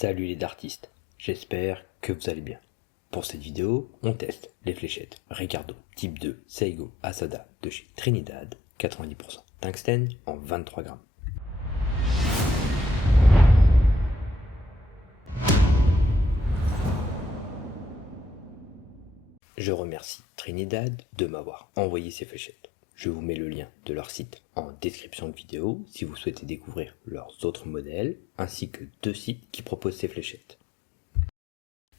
Salut les dartistes, j'espère que vous allez bien. Pour cette vidéo, on teste les fléchettes Ricardo Type 2 Seigo Asada de chez Trinidad, 90% tungstène en 23 grammes. Je remercie Trinidad de m'avoir envoyé ces fléchettes. Je vous mets le lien de leur site en description de vidéo si vous souhaitez découvrir leurs autres modèles, ainsi que 2 sites qui proposent ces fléchettes.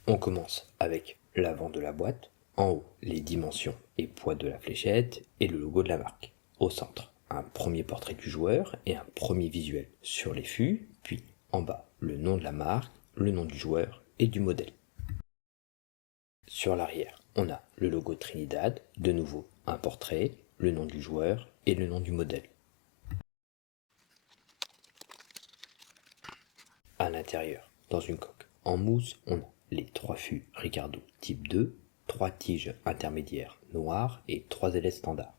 On commence avec l'avant de la boîte. En haut, les dimensions et poids de la fléchette et le logo de la marque. Au centre, un premier portrait du joueur et un premier visuel sur les fûts, puis en bas, le nom de la marque, le nom du joueur et du modèle. Sur l'arrière, on a le logo Trinidad, de nouveau un portrait, le nom du joueur et le nom du modèle. À l'intérieur, dans une coque en mousse, on a les 3 fûts Ricardo Type 2, 3 tiges intermédiaires noires et 3 ailettes standards.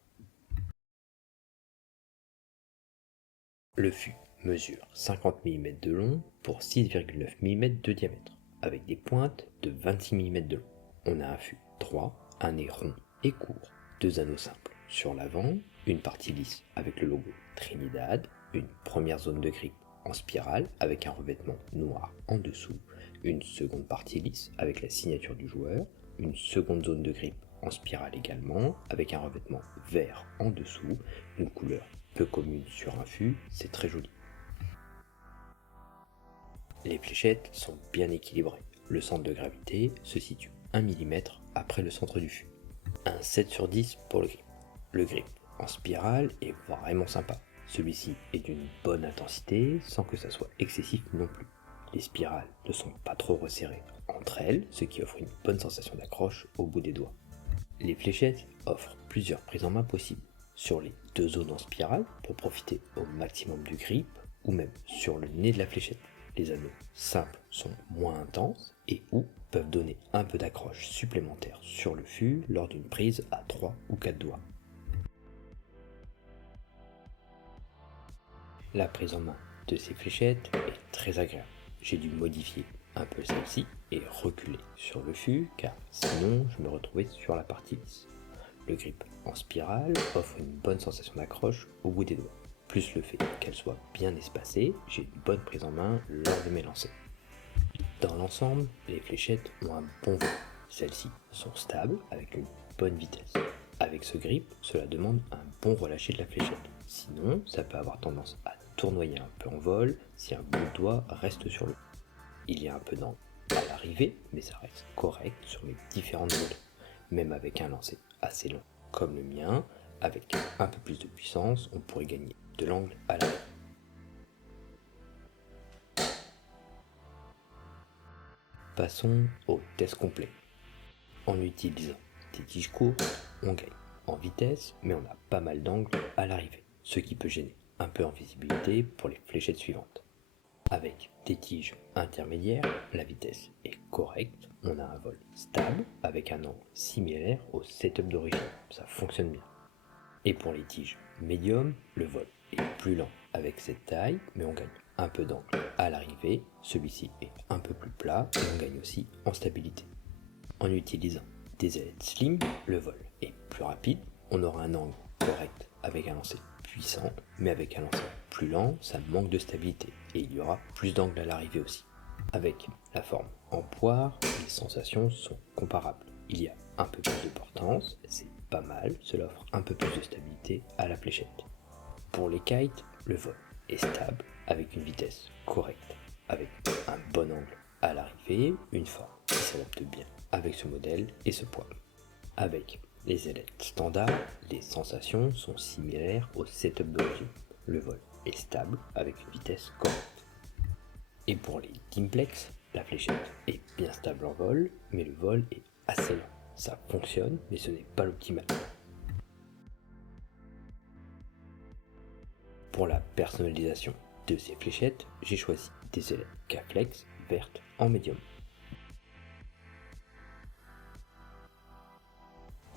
Le fût mesure 50 mm de long pour 6,9 mm de diamètre, avec des pointes de 26 mm de long. On a un fût droit, un nez rond et court, 2 anneaux simples sur l'avant, une partie lisse avec le logo Trinidad, une première zone de grippe en spirale avec un revêtement noir en dessous, une seconde partie lisse avec la signature du joueur, une seconde zone de grippe en spirale également avec un revêtement vert en dessous, une couleur peu commune sur un fût, c'est très joli. Les fléchettes sont bien équilibrées, le centre de gravité se situe 1 mm après le centre du fût. Un 7 sur 10 pour le grip. Le grip en spirale est vraiment sympa. Celui-ci est d'une bonne intensité sans que ça soit excessif non plus. Les spirales ne sont pas trop resserrées entre elles, ce qui offre une bonne sensation d'accroche au bout des doigts. Les fléchettes offrent plusieurs prises en main possibles, sur les 2 zones en spirale pour profiter au maximum du grip, ou même sur le nez de la fléchette. Les anneaux simples sont moins intenses et ou peuvent donner un peu d'accroche supplémentaire sur le fût lors d'une prise à 3 ou 4 doigts. La prise en main de ces fléchettes est très agréable. J'ai dû modifier un peu celle-ci et reculer sur le fût car sinon je me retrouvais sur la partie lisse. Le grip en spirale offre une bonne sensation d'accroche au bout des doigts. Plus le fait qu'elle soit bien espacée, j'ai une bonne prise en main lors de mes lancers. Dans l'ensemble, les fléchettes ont un bon vol. Celles-ci sont stables avec une bonne vitesse. Avec ce grip, cela demande un bon relâché de la fléchette. Sinon, ça peut avoir tendance à tournoyer un peu en vol si un bout de doigt reste sur le. Il y a un peu d'angle à l'arrivée, mais ça reste correct sur mes différentes zones. Même avec un lancer assez long comme le mien, avec un peu plus de puissance, on pourrait gagner de l'angle à l'arrière. Passons au test complet. En utilisant des tiges courtes, on gagne en vitesse, mais on a pas mal d'angles à l'arrivée, ce qui peut gêner un peu en visibilité pour les fléchettes suivantes. Avec des tiges intermédiaires, la vitesse est correcte, on a un vol stable avec un angle similaire au setup d'origine, ça fonctionne bien. Et pour les tiges médium, le vol est plus lent avec cette taille, mais on gagne un peu d'angle à l'arrivée, celui-ci est un peu plus plat et on gagne aussi en stabilité. En utilisant des ailettes slim, le vol est plus rapide, on aura un angle correct avec un lancer puissant, mais avec un lancer plus lent, ça manque de stabilité et il y aura plus d'angle à l'arrivée aussi. Avec la forme en poire, les sensations sont comparables. Il y a un peu plus de portance, c'est pas mal, cela offre un peu plus de stabilité à la fléchette. Pour les kites, le vol est stable avec une vitesse correcte, avec un bon angle à l'arrivée, une forme qui s'adapte bien avec ce modèle et ce poids. Avec les ailettes standards, les sensations sont similaires au setup d'origine. Le vol est stable avec une vitesse correcte. Et pour les Timplex, la fléchette est bien stable en vol, mais le vol est assez lent. Ça fonctionne, mais ce n'est pas l'optimal. Pour la personnalisation de ces fléchettes, j'ai choisi des ailettes K-Flex vertes en médium.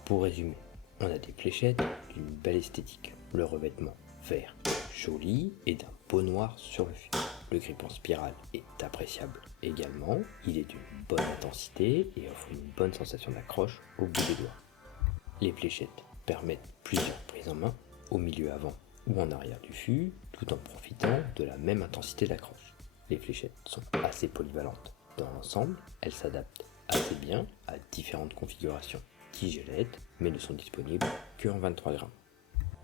Pour résumer, on a des fléchettes d'une belle esthétique. Le revêtement vert joli et d'un beau noir sur le fût. Le grip en spirale est appréciable Également, il est d'une bonne intensité et offre une bonne sensation d'accroche au bout des doigts. Les fléchettes permettent plusieurs prises en main, au milieu avant ou en arrière du fût, tout en profitant de la même intensité d'accroche. Les fléchettes sont assez polyvalentes. Dans l'ensemble, elles s'adaptent assez bien à différentes configurations tigelettes, mais ne sont disponibles que en 23 grammes.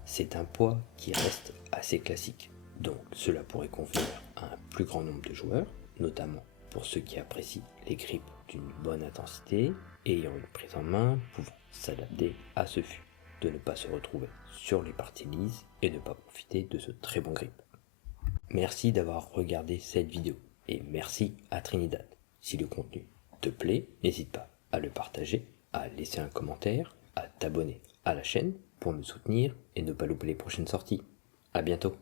C'est un poids qui reste assez classique, donc cela pourrait convenir à un plus grand nombre de joueurs, notamment pour ceux qui apprécient les grips d'une bonne intensité et ayant une prise en main pouvant s'adapter à ce fût, de ne pas se retrouver sur les parties lises et ne pas profiter de ce très bon grip. Merci d'avoir regardé cette vidéo et merci à Trinidad. Si le contenu te plaît, n'hésite pas à le partager, à laisser un commentaire, à t'abonner à la chaîne pour me soutenir et ne pas louper les prochaines sorties. A bientôt.